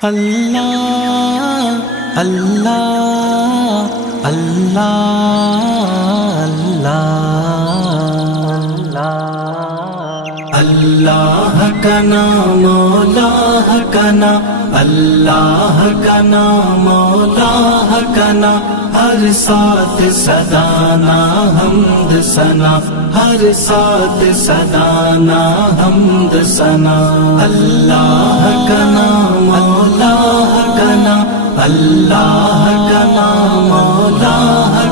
اللہ اللہ اللہ اللہ اللہ کا نام مولا کا نام اللہ کا نام مولا کا نام ہر ساتھ صدانا حمد ثنا ہر ساتھ صدانا حمد ثنا اللہ کا نام مولا کا نام اللہ کا نام مولا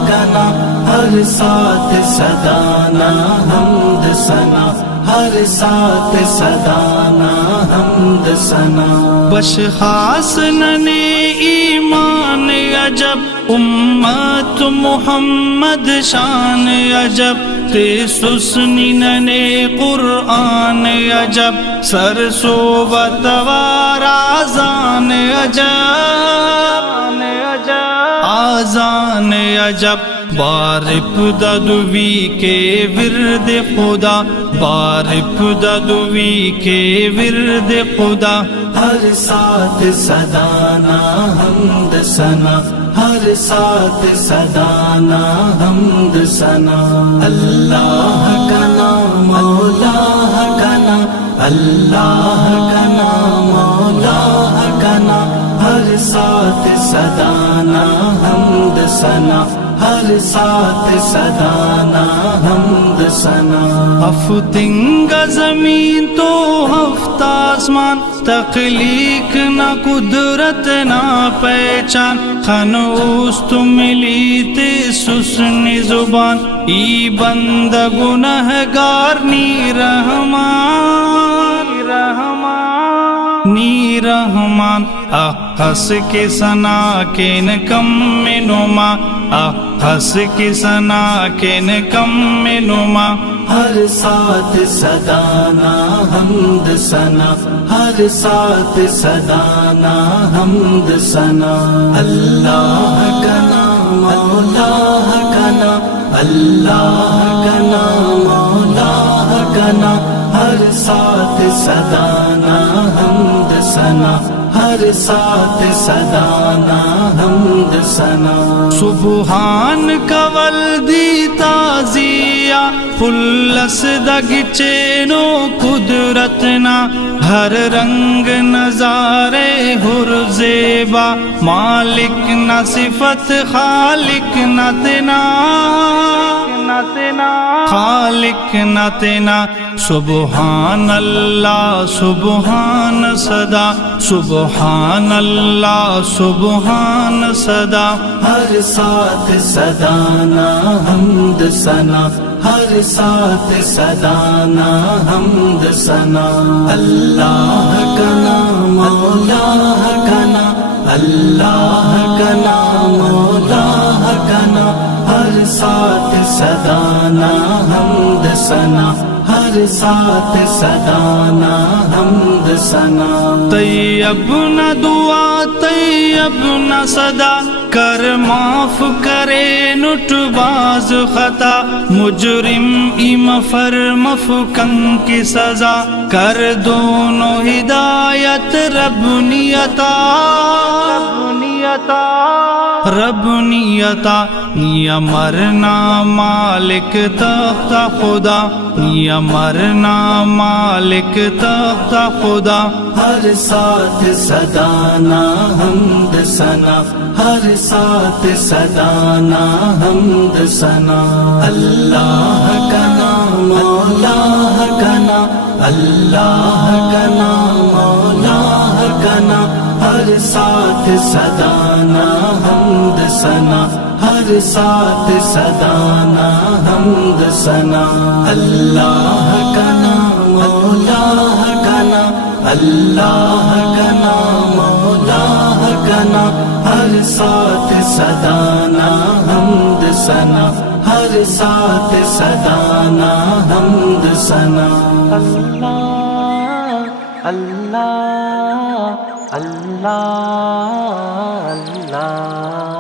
کا نام ہر ساتھ صدانا حمد ثنا ہر ساتھ صدانا حمد ثنا بش خاص ننے ایمان عجب امت محمد شان عجب تے سسنی ننے قرآن عجب سرسو بتوار آزان عجب آزان عجب بارپ ددوی کے ورد خدا بارپ ددوی کے ورد خدا ہر ساتھ صدانا حمد ثنا ہر ساتھ صدانا حمد ثنا اللہ کا نام مولا کا نام اللہ کا نام مولا کا نام ہر ساتھ صدانا حمد ثنا ہر ساتھ صدانا حمد ثنا ہفتنگ زمین تو ہفتہ آسمان تخلیق نہ قدرت نہ پہچان خنوس تو ملی تے سسنی زبان ای بند گنہگار نی رحمان نی رحمان ہنس کے ثنا کین کم میں نما ہنس کے ثنا کین کم میں نما ہر ساتھ صدانا حمد ثنا ہر ساتھ صدانا حمد ثنا اللہ کا نام مولا کا نام اللہ کا نام مولا کا نام ہر ساتھ صدانا حمد ثنا ہر ساتھ صدانا حمد ثنا سبحان کا ولدی تازیہ خلص دگ چینو قدرتنا ہر رنگ نظارے ہر زیبا مالک نہ صفت خالق نہ تنا خالق نہ تنا سبحان اللہ سبحان صدا سبحان اللہ سبحان صدا ہر ساتھ صدانا حمد ثنا ہر ساتھ صدانا حمد ثنا اللہ کا نام مولا کا نام اللہ کا نام مولا کا نام ہر ساتھ صدانا حمد ثنا ہر ساتھ صدانا حمد ثنا طیب نہ دعا طیب نہ صدا کر معاف کرے نٹ باز خطا مجرم ام فرمف کن کی سزا کر دونوں ہدایت رب نیتا رب نیتا نیا مرنا مالک تخت خدا نیا مرنا مالک تخت خدا ہر ساتھ صدانا حمد ثنا ہر ساتھ صدانا حمد ثنا اللہ کا نام مولا کا نام اللہ کا نام مولا کا نام ہر ساتھ صدانا حمد ثنا ہر ساتھ صدانا حمد ثنا اللہ کا نام مولا کا نام اللہ کا نام مولا کا نام ہر ساتھ صدانا حمد ثنا ہر ساتھ صدانا حمد ثنا اللہ اللہ اللہ اللہ